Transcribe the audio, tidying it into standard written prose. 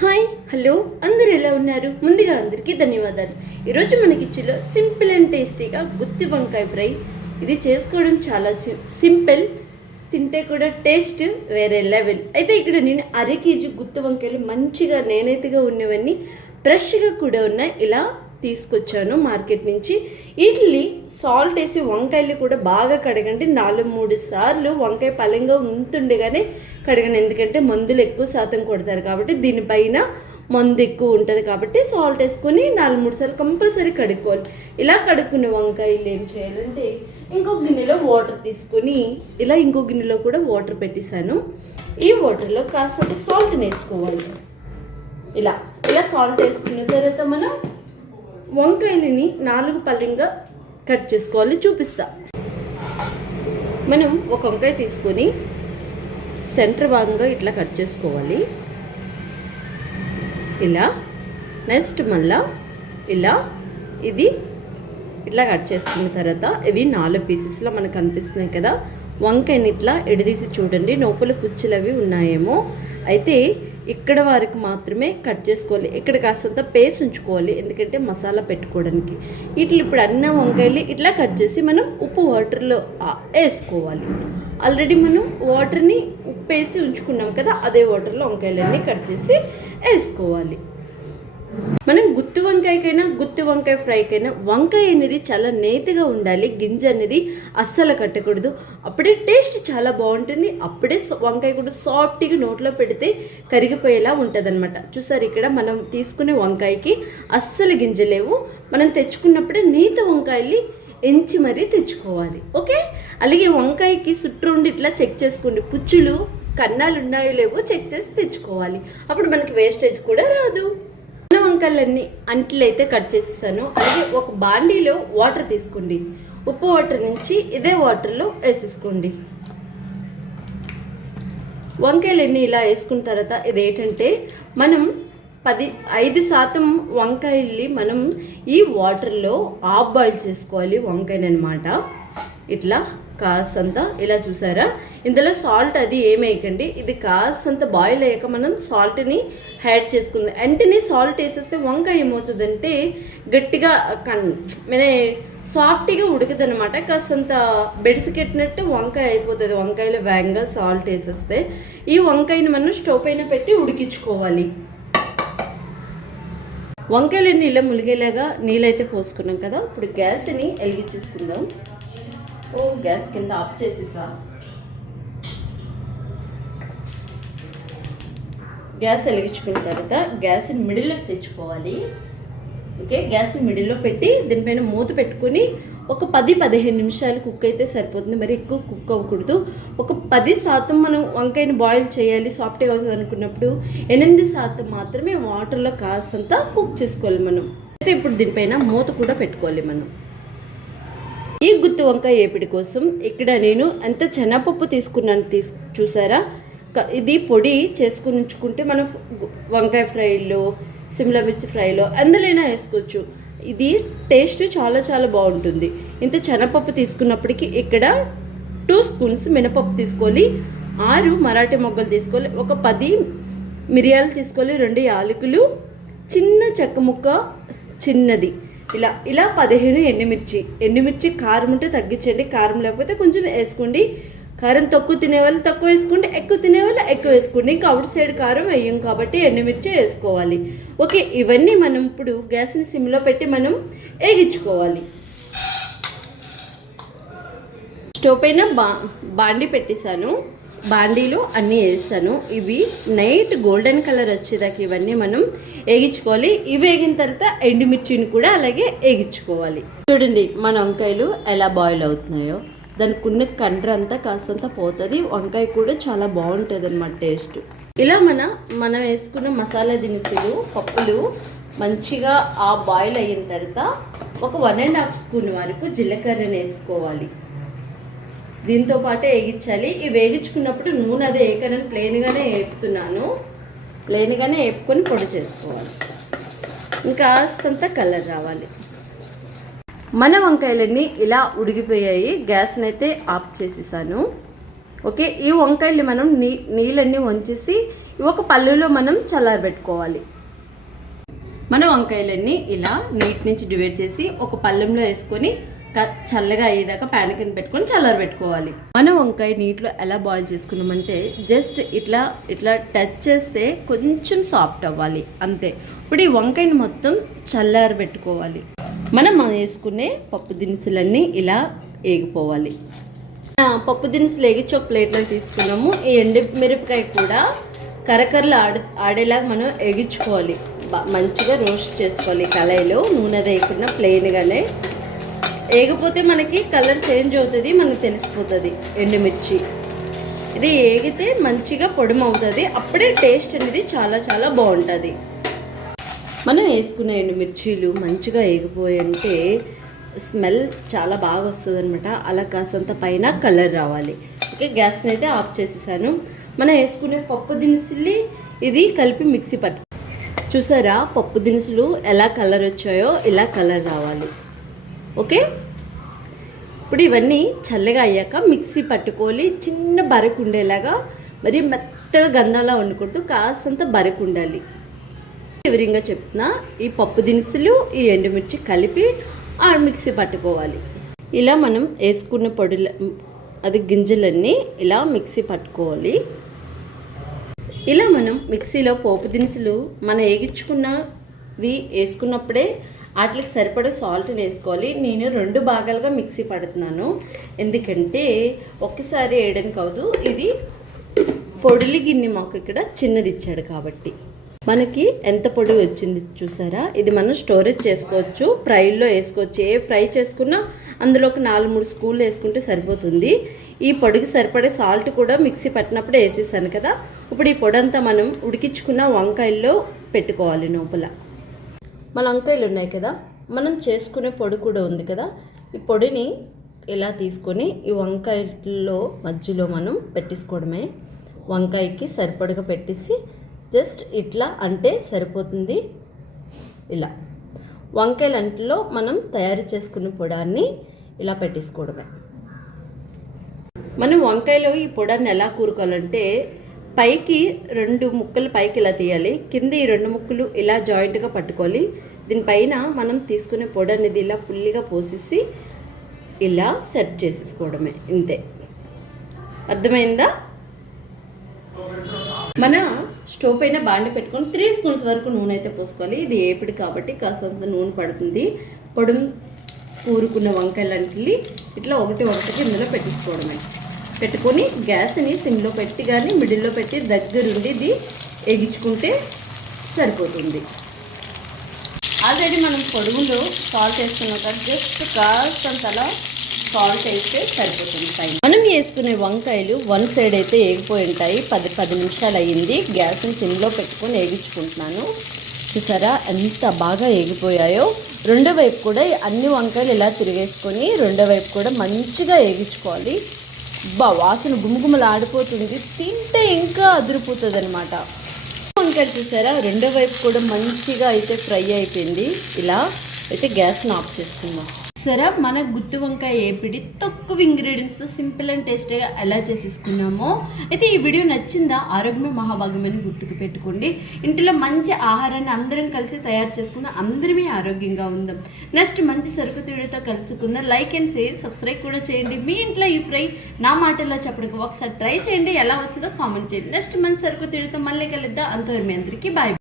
Hi hello అందరు ఎలా ఉన్నారు? ముందుగా అందరికీ ధన్యవాదాలు. ఈరోజు మన కిచెన్లో సింపుల్ అండ్ టేస్టీగా గుత్తి వంకాయ ఫ్రై. ఇది చేసుకోవడం చాలా సింపుల్, తింటే కూడా టేస్ట్ వేరే లెవెల్. అయితే ఇక్కడ నేను 1/2 కేజీ గుత్తి వంకాయలు మంచిగా నేనైతేగా ఉన్నవన్నీ ఫ్రెష్గా కూడా ఉన్నాయి ఇలా తీసుకొచ్చాను మార్కెట్ నుంచి. వీటిని సాల్ట్ వేసి వంకాయలు కూడా బాగా కడగండి. 4-3 సార్లు వంకాయ పలంగా ఉంటుండగానే కడగండి, ఎందుకంటే మందులు ఎక్కువ శాతం కొడతారు కాబట్టి దీనిపైన మందు ఎక్కువ ఉంటుంది కాబట్టి సాల్ట్ వేసుకొని 4-3 సార్లు కంపల్సరీ కడుక్కోవాలి. ఇలా కడుక్కునే వంకాయలు ఏం చేయాలంటే ఇంకొక గిన్నెలో వాటర్ తీసుకొని ఇలా ఇంకో గిన్నెలో కూడా వాటర్ పెట్టేశాను. ఈ వాటర్లో కాస్త సాల్ట్ని వేసుకోవాలి. ఇలా ఇలా సాల్ట్ వేసుకున్న తర్వాత మనం వంకాయలని 4 పళ్ళంగా కట్ చేసుకోవాలి, చూపిస్తా. మనం ఒక వంకాయ తీసుకొని సెంటర్ భాగంగా ఇట్లా కట్ చేసుకోవాలి. ఇలా నెక్స్ట్ మళ్ళా ఇలా ఇది ఇట్లా కట్ చేసుకున్న తర్వాత ఇవి 4 పీసెస్లో మనకు కనిపిస్తున్నాయి కదా. వంకాయని ఇట్లా ఎడదీసి చూడండి, లోపల పుచ్చులు అవి ఉన్నాయేమో. అయితే ఇక్కడ వరకు మాత్రమే కట్ చేసుకోవాలి. ఇక్కడ కాస్తంత పేస్ట్ ఉంచుకోవాలి, ఎందుకంటే మసాలా పెట్టుకోవడానికి. ఇట్లా ఇప్పుడు అన్న వంకాయలు ఇట్లా కట్ చేసి మనం ఉప్పు వాటర్లో వేసుకోవాలి. ఆల్రెడీ మనం వాటర్ని ఉప్పు వేసి ఉంచుకున్నాం కదా, అదే వాటర్లో వంకాయలన్నీ కట్ చేసి వేసుకోవాలి. మనం గుత్తి వంకాయకైనా గుత్తి వంకాయ ఫ్రైకైనా వంకాయ అనేది చాలా నేతిగా ఉండాలి, గింజ అనేది అస్సలు కట్టకూడదు. అప్పుడే టేస్ట్ చాలా బాగుంటుంది. అప్పుడే వంకాయ కూడా సాఫ్ట్గా నోట్లో పెడితే కరిగిపోయేలా ఉంటుంది అనమాట. చూసారు, ఇక్కడ మనం తీసుకునే వంకాయకి అస్సలు గింజ లేవు. మనం తెచ్చుకున్నప్పుడే నేత వంకాయల్ని ఎంచి మరీ తెచ్చుకోవాలి. ఓకే, అలాగే వంకాయకి చుట్టూ ఇట్లా చెక్ చేసుకోండి, పుచ్చులు కన్నాలు ఉన్నాయో లేవో చెక్ చేసి తెచ్చుకోవాలి. అప్పుడు మనకి వేస్టేజ్ కూడా రాదు. వంకాయలన్నీ అంట్లయితే కట్ చేసేసాను. అలాగే ఒక బాండీలో వాటర్ తీసుకోండి, ఉప్పు వాటర్ నుంచి ఇదే వాటర్లో వేసేసుకోండి. వంకాయలన్నీ ఇలా వేసుకున్న తర్వాత ఇదేంటంటే మనం 5% వంకాయల్ని మనం ఈ వాటర్లో హాఫ్ బాయిల్ చేసుకోవాలి వంకాయని అనమాట. ఇట్లా కాస్తంత ఇలా చూసారా, ఇందులో సాల్ట్ అది ఏమేయకండి. ఇది కాస్తంత బాయిల్ అయ్యాక మనం సాల్ట్ని యాడ్ చేసుకుందాం. వెంటనే సాల్ట్ వేసేస్తే వంకాయ ఏమవుతుందంటే గట్టిగా సాఫ్ట్గా ఉడకదు అనమాట. కాస్తంత బెడిసికెట్టినట్టు వంకాయ అయిపోతుంది వంకాయలో వేగంగా సాల్ట్ వేసేస్తే. ఈ వంకాయని మనం స్టవ్ పైన పెట్టి ఉడికించుకోవాలి. వంకాయలు నీళ్ళ ములిగేలాగా నీళ్ళైతే పోసుకున్నాం కదా. ఇప్పుడు గ్యాస్ని వెలిగించేసుకుందాం. గ్యాస్ కింద ఆఫ్ చేసేసా. గ్యాస్ వెలిగించుకున్న తర్వాత గ్యాస్ని మిడిల్లోకి తెచ్చుకోవాలి. ఓకే, గ్యాస్ని మిడిల్లో పెట్టి దీనిపైన మూత పెట్టుకొని ఒక 10-15 నిమిషాలు కుక్ అయితే సరిపోతుంది. మరి ఎక్కువ కుక్ అవ్వకూడదు. ఒక 10% మనం వంకాయని బాయిల్ చేయాలి, సాఫ్ట్గా అవుతుంది అనుకున్నప్పుడు 8% మాత్రమే వాటర్లో కాస్తంత కుక్ చేసుకోవాలి మనం. అయితే ఇప్పుడు దీనిపైన మూత కూడా పెట్టుకోవాలి మనం. ఈ గుత్తి వంకాయ ఏపిడి కోసం ఇక్కడ నేను ఎంత శనగపప్పు తీసుకున్నాను చూసారా. ఇది పొడి చేసుకుని ఉంచుకుంటే మనం వంకాయ ఫ్రైలో, సిమ్లా మిర్చి ఫ్రైలో అందులోనే వేసుకోవచ్చు. ఇది టేస్ట్ చాలా చాలా బాగుంటుంది. ఇంత శనగపప్పు తీసుకున్నప్పటికీ ఇక్కడ 2 స్పూన్స్ మినపప్పు తీసుకోవాలి, 6 మరాఠీ మొగ్గలు తీసుకోవాలి, ఒక 10 మిరియాలు తీసుకోవాలి, 2 యాలకులు, చిన్న చెక్క ముక్క చిన్నది, ఇలా 15 ఎండుమిర్చి. కారం ఉంటే తగ్గించండి, కారం లేకపోతే కొంచెం వేసుకోండి. కారం తక్కువ తినేవాళ్ళు తక్కువ వేసుకోండి, ఎక్కువ తినేవాళ్ళు ఎక్కువ వేసుకోండి. ఇంకా అవుట్ సైడ్ కారం వేయం కాబట్టి ఎండుమిర్చి వేసుకోవాలి. ఓకే, ఇవన్నీ మనం ఇప్పుడు గ్యాస్ని సిమ్లో పెట్టి మనం వేగించుకోవాలి. స్టవ్ పైన బాండీ పెట్టేశాను, బాండీలో అన్నీ వేసాను. ఇవి నైట్ గోల్డెన్ కలర్ వచ్చేదాకా ఇవన్నీ మనం వేగించుకోవాలి. ఇవి వేగిన తర్వాత ఎండుమిర్చిని కూడా అలాగే వేగించుకోవాలి. చూడండి మన వంకాయలు ఎలా బాయిల్ అవుతున్నాయో. దానికి ఉన్న కండ్ర అంతా కాస్తంత పోతుంది. వంకాయ కూడా చాలా బాగుంటుంది అన్నమాట టేస్ట్. ఇలా మనం వేసుకున్న మసాలా దినుసులు, పప్పులు మంచిగా ఆ బాయిల్ అయిన తర్వాత ఒక 1.5 స్పూన్ వరకు జీలకర్రని వేసుకోవాలి. దీంతో పాటే వేగించాలి. ఇవి వేగించుకున్నప్పుడు నూనె అదే వేయకనని ప్లెయిన్గానే వేపుతున్నాను. ప్లెయిన్గానే వేపుకొని పొడి చేసుకోవాలి. ఇంకా కాస్తంత కలర్ రావాలి. మన వంకాయలన్నీ ఇలా ఉడికిపోయాయి. గ్యాస్ని అయితే ఆఫ్ చేసేసాను. ఓకే, ఈ వంకాయల్ని మనం నీళ్ళన్నీ వంచేసి ఒక పళ్ళులో మనం చల్లారబెట్టుకోవాలి. మన వంకాయలన్నీ ఇలా నీటి నుంచి డివైడ్ చేసి ఒక పళ్ళెంలో వేసుకొని చల్లగా అయ్యేదాకా ప్యాన్ కింద పెట్టుకొని చల్లారబెట్టుకోవాలి. మన వంకాయ నీటిలో ఎలా బాయిల్ చేసుకున్నామంటే జస్ట్ ఇట్లా ఇట్లా టచ్ చేస్తే కొంచెం సాఫ్ట్ అవ్వాలి అంతే. ఇప్పుడు ఈ వంకాయని మొత్తం చల్లారబెట్టుకోవాలి. మనం వేసుకునే పప్పు దినుసులన్నీ ఇలా ఏగిపోవాలి. పప్పు దినుసులు ఏగిచ్చి ఒక ప్లేట్లో తీసుకున్నాము. ఈ ఎండు మిరపకాయ కూడా కరకరలు ఆడేలాగా మనం ఎగించుకోవాలి. మంచిగా రోస్ట్ చేసుకోవాలి కళాయిలో, నూనె వేయకుండా ప్లెయిన్గానే. ఏగిపోతే మనకి కలర్ చేంజ్ అవుతుంది, మనకు తెలిసిపోతుంది. ఎండుమిర్చి ఇది ఏగితే మంచిగా పొడమవుతుంది, అప్పుడే టేస్ట్ అనేది చాలా చాలా బాగుంటుంది. మనం వేసుకున్న ఎండుమిర్చీలు మంచిగా ఏగిపోయంటే స్మెల్ చాలా బాగా వస్తుంది అనమాట. అలా కాసంత పైన కలర్ రావాలి. ఓకే, గ్యాస్ని అయితే ఆఫ్ చేసేసాను. మనం వేసుకునే పప్పు దినుసులు ఇది కలిపి మిక్సీ పట్టు. చూసారా పప్పు దినుసులు ఎలా కలర్ వచ్చాయో, ఇలా కలర్ రావాలి. ఓకే, ఇప్పుడు ఇవన్నీ చల్లగా అయ్యాక మిక్సీ పట్టుకోవాలి. చిన్న బరకు ఉండేలాగా, మరి మెత్తగా గంధంలా వండకూడదు, కాసంత బరకు ఉండాలి. వివరంగా చెప్తున్నా, ఈ పప్పు దినుసులు ఈ ఎండుమిర్చి కలిపి మిక్సీ పట్టుకోవాలి. ఇలా మనం వేసుకున్న పొడుల గింజలన్నీ ఇలా మిక్సీ పట్టుకోవాలి. ఇలా మనం మిక్సీలో పోపు దినుసులు మనం వేగించుకున్నవి వేసుకున్నప్పుడే వాటికి సరిపడే సాల్ట్ని వేసుకోవాలి. నేను 2 భాగాలుగా మిక్సీ పడుతున్నాను, ఎందుకంటే ఒక్కసారి వేయడానికి అవదు. ఇది పొడిలి గిన్నె మాకు ఇక్కడ చిన్నది ఇచ్చాడు కాబట్టి. మనకి ఎంత పొడి వచ్చింది చూసారా. ఇది మనం స్టోరేజ్ చేసుకోవచ్చు, ఫ్రైల్లో వేసుకోవచ్చు. ఏ ఫ్రై చేసుకున్నా అందులో ఒక 4-3 స్పూన్లు వేసుకుంటే సరిపోతుంది. ఈ పొడికి సరిపడే సాల్ట్ కూడా మిక్సీ పట్టినప్పుడు వేసేసాను కదా. ఇప్పుడు ఈ పొడి అంతా మనం ఉడికించుకున్న వంకాయల్లో పెట్టుకోవాలి. లోపల మన వంకాయలు ఉన్నాయి కదా, మనం చేసుకునే పొడి కూడా ఉంది కదా. ఈ పొడిని ఇలా తీసుకొని ఈ వంకాయల్లో మధ్యలో మనం పెట్టేసుకోవడమే. వంకాయకి సరిపడగా పెట్టేసి జస్ట్ ఇట్లా అంటే సరిపోతుంది. ఇలా వంకాయల అంట్లో మనం తయారు చేసుకున్న పొడాన్ని ఇలా పెట్టేసుకోవడమే. మనం వంకాయలో ఈ పొడాన్ని ఎలా కూరుకోవాలంటే పైకి 2 ముక్కలు పైకి ఇలా తీయాలి, కింద ఈ 2 ముక్కలు ఇలా జాయింట్గా పట్టుకోవాలి. దీనిపైన మనం తీసుకునే పొడి అనేది ఇలా ఫుల్గా పోసేసి ఇలా సెట్ చేసేసుకోవడమే, ఇంతే. అర్థమైందా? మన స్టవ్ పైన బాండి పెట్టుకొని 3 స్పూన్స్ వరకు నూనె అయితే పోసుకోవాలి. ఇది ఏపిడి కాబట్టి కాస్తంత నూనె పడుతుంది. పొడుం కూరుకున్న వంకాయలంటిని ఇట్లా ఒకటి ఇందులో పెట్టించుకోవడమే. పెట్టుకొని గ్యాస్ని సిమ్లో పెట్టి కానీ మిడిల్లో పెట్టి దగ్గరుండి ఇది ఎగించుకుంటే సరిపోతుంది. ఆల్రెడీ మనం పొడుగులో సాల్ట్ వేసుకున్నాం కదా, జస్ట్ కాస్తంతలా సాల్ట్ వేస్తే సరిపోతుంది. పైన మనం వేసుకునే వంకాయలు 1 సైడ్ అయితే ఏగిపోయి ఉంటాయి. 10 నిమిషాలు అయ్యింది. గ్యాస్ని సిమ్లో పెట్టుకొని వేగించుకుంటున్నాను. చూసారా ఎంత బాగా ఏగిపోయాయో. రెండో వైపు కూడా అన్ని వంకాయలు ఇలా తిరిగేసుకొని రెండో వైపు కూడా మంచిగా వేగించుకోవాలి. వాసన గుమగుమలు ఆడిపోతుంది, తింటే ఇంకా అదిరిపోతుంది అనమాట. వంకాయలు చూసారా రెండో వైపు కూడా మంచిగా అయితే ఫ్రై అయిపోయింది. ఇలా అయితే గ్యాస్ని ఆఫ్ చేసుకుందాం. సరే, మన గుత్తి వంకాయ ఏపిడి తక్కువ ఇంగ్రీడియంట్స్తో సింపుల్ అండ్ టేస్టీగా ఎలా చేసేసుకున్నామో. అయితే ఈ వీడియో నచ్చిందా? ఆరోగ్యమే మహాభాగ్యమని గుర్తుకు పెట్టుకోండి. ఇంటిలో మంచి ఆహారాన్ని అందరం కలిసి తయారు చేసుకుందాం, అందరమే ఆరోగ్యంగా ఉందాం. నెక్స్ట్ మంచి సరుకు తీడితో కలుసుకుందాం. లైక్ అండ్ షేర్, సబ్స్క్రైబ్ కూడా చేయండి. మీ ఇంట్లో ఈ ఫ్రై నా మాటల్లో చెప్పడానికి ఒకసారి ట్రై చేయండి, ఎలా వచ్చిందో కామెంట్ చేయండి. నెక్స్ట్ మంచి సరుకు తీడితో మళ్ళీ కలుద్దాం. అంతవరకు మీ అందరికీ బాయ్.